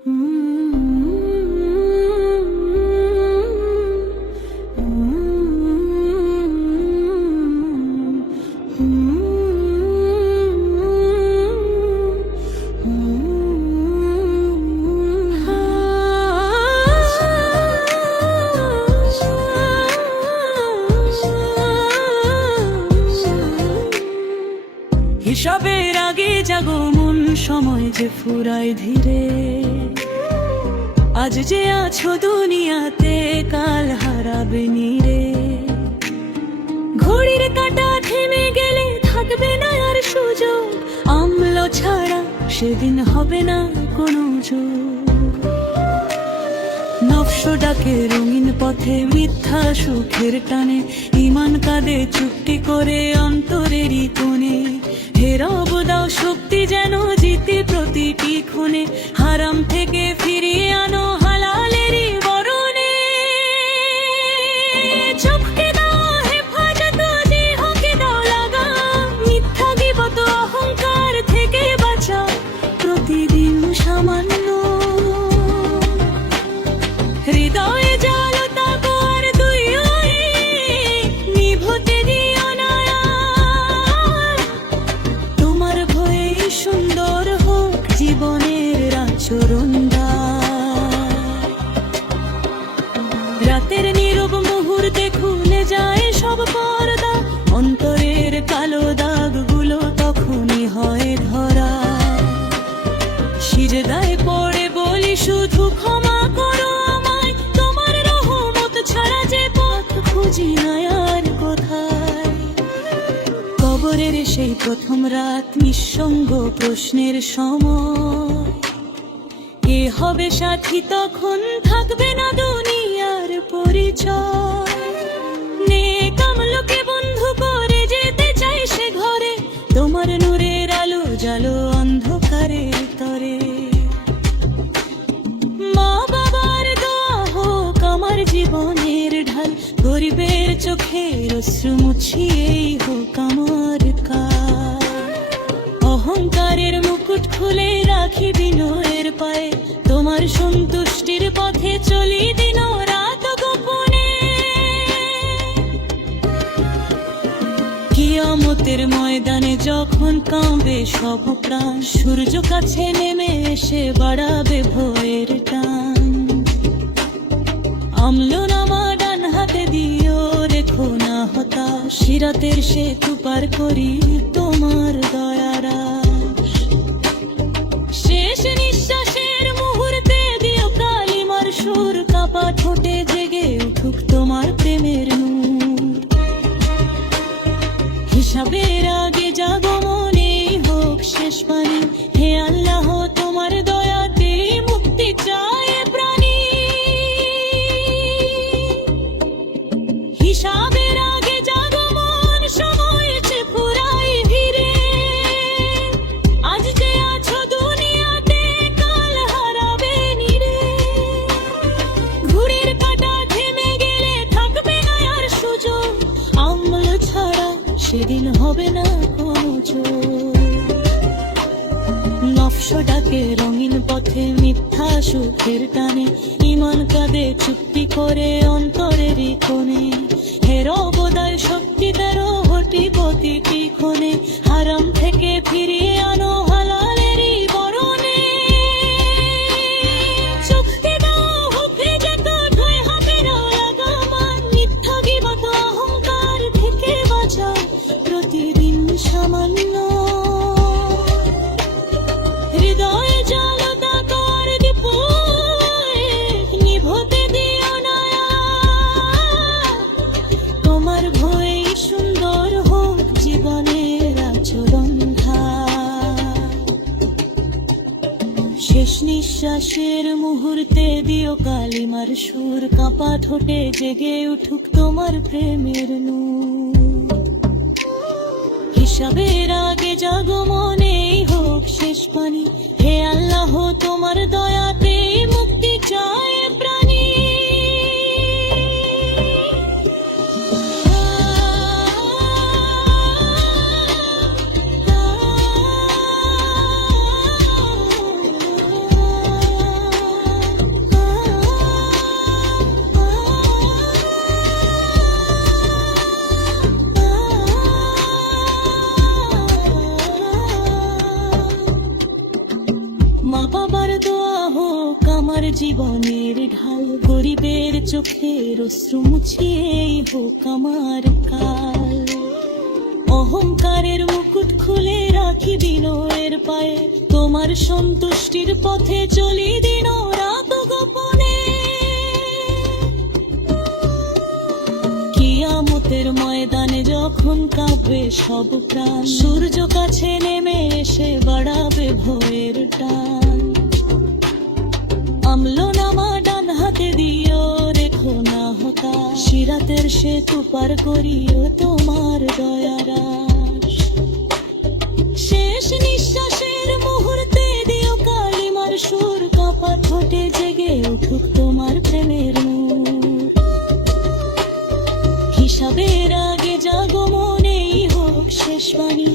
হিসাবের আগে জাগো মন, সময় যে ফুরায় ধীরে। আজ যে আছো দুনিয়াতে, কাল হারাবে নিরে। ঘড়ির কাঁটা থেমে গেলে থাকবে না আর সুযোগ, অম্ল ছাড়া সেদিন হবে না কোনো যোগ। নফস ডাকে রঙিন পথে, মিথ্যা সুখের টানে, ইমান কাঁদে চুপটি করে অন্তরেরই কোণে। হে রব দাও শক্তি যেন জিতে প্রতিটি ক্ষণে, হারাম থেকে ফিরিয়ে আনো হালালেরই বরণে। চোখকে দাও হেফাজত, দেহকে দাও লাগাম, মিথ্যা গীবত অহংকার থেকে বাঁচাও প্রতিদিন সামান্য। হৃদয়ে জালো তাকো আর দুই হয়ে, নিভতে দিও না আর। তোমার ভয়ে সুন্দর হোক জীবনের আচরণদ্বার। রাতের নীরব মুহূর্তে খুলে যায় সব পর্দা, অন্তরের কালো দাগগুলো তখনই হয় ধরা। সিজদায় পড়ে বলি শুধু ক্ষমা করো আমায়, তোমার রহমত ছাড়া যে পথ খুঁজি না আর কোথায়। কবরের সেই প্রথম রাত, নিঃসঙ্গ প্রশ্নের সময়, কে হবে সাথী তখন, থাকবে না দুনিয়ার পরিচয়। নেক আমলকে বন্ধু করে যেতে চাই সে ঘরে, তোমার নূরের আলো জালো অন্ধকারের তরে। মা বাবার দোয়া হোক আমার জীবনের ঢাল, গরিবের চোখের অশ্রু মুছিয়েই হোক আমার কাজ। অহংকারের মুকুট খুলে রাখি বিনয়ের পায়ে, তোমার সন্তুষ্টির পথে চলি দিন রাত গোপনে। কিয়ামতের ময়দানে যখন কাঁপবে সব প্রাণ, সূর্য কাছে নেমে এসে বাড়াবে ভয়ের টান। আমলনামা ডান হাতে দিও, রেখো না হতাশ, সিরাতের সেতু পার করি তোমার দয়ারা। শেষ নিঃশ্বাসের মুহূর্তে দিও কালিমার সুর, কাঁপা ঠোঁটে জেগে উঠুক তোমার প্রেমের নূর। হিসাবের আগে জাগো মনে হোক শেষ পানি, হে আল্লাহ তোমার দয়াতে মুক্তি চায় প্রাণী। হিসাবের আগে জাগো মন, সময় যে ফুরায় ধীরে। আজ যে আছো দুনিয়াতে, কাল হারাবে নিরে। ঘড়ির কাঁটা থেমে গেলে থাকবে না আর সুযোগ, আমল ছাড়া সেদিন হবে না কোনো যোগ। নফস ডাকে রঙিন পথে, মিথ্যা সুখের টানে, ইমান কাঁদে চুপটি করে অন্তরেরই কোণে। হে রব দাও শক্তি তেরো হটি প্রতিটি ক্ষণে, হারাম থেকে ফিরিয়ে আনো হালালেরই বরণে। চোখকে দাও হেফাজত, ভয় হবে না লাগাম আর, মিথ্যা গীবত অহংকার থেকে বাঁচাও প্রতিদিন সামান্য। হৃদয়ে জালো তাকো আর দীপ, নিভতে দিও না আর। তোমার ভয়ে সুন্দর হোক জীবনের আচরণদ্বার। শেষ নিঃশ্বাসের মুহূর্তে দিও কালিমার সুর, কাঁপা ঠোঁটে জেগে উঠুক তোমার প্রেমের নূর। হিসাবের আগে জাগো মনে হোক শেষ পানি, হে আল্লাহ তোমার দয়াতে মুক্তি চায় প্রাণী। বাবার দোয়া হোক আমার জীবনের ঢাল, গরিবের চোখের অশ্রু মুছিয়েই হোক আমার কাল। অহংকারের মুকুট খুলে রাখি বিনয়ের পায়ে, তোমার সন্তুষ্টির পথে চলি দিন রাত গোপনে। কিয়ামতের ময়দানে যখন কাঁপবে সব প্রাণ, সূর্য কাছে নেমে এসে বাড়াবে ভয়ের টান। আমলনামা ডান হাতে দিও রেখো না হতাশ, সিরাতের সেতু পার করিও তোমার দয়ার আশ। শেষ নিঃশ্বাসের মুহূর্তে দিও কালিমার সুর, কাঁপা ঠোঁটে জেগে উঠুক তোমার প্রেমের নূর। হিসাবের আগে জাগো মনেই হোক শেষ বাণী,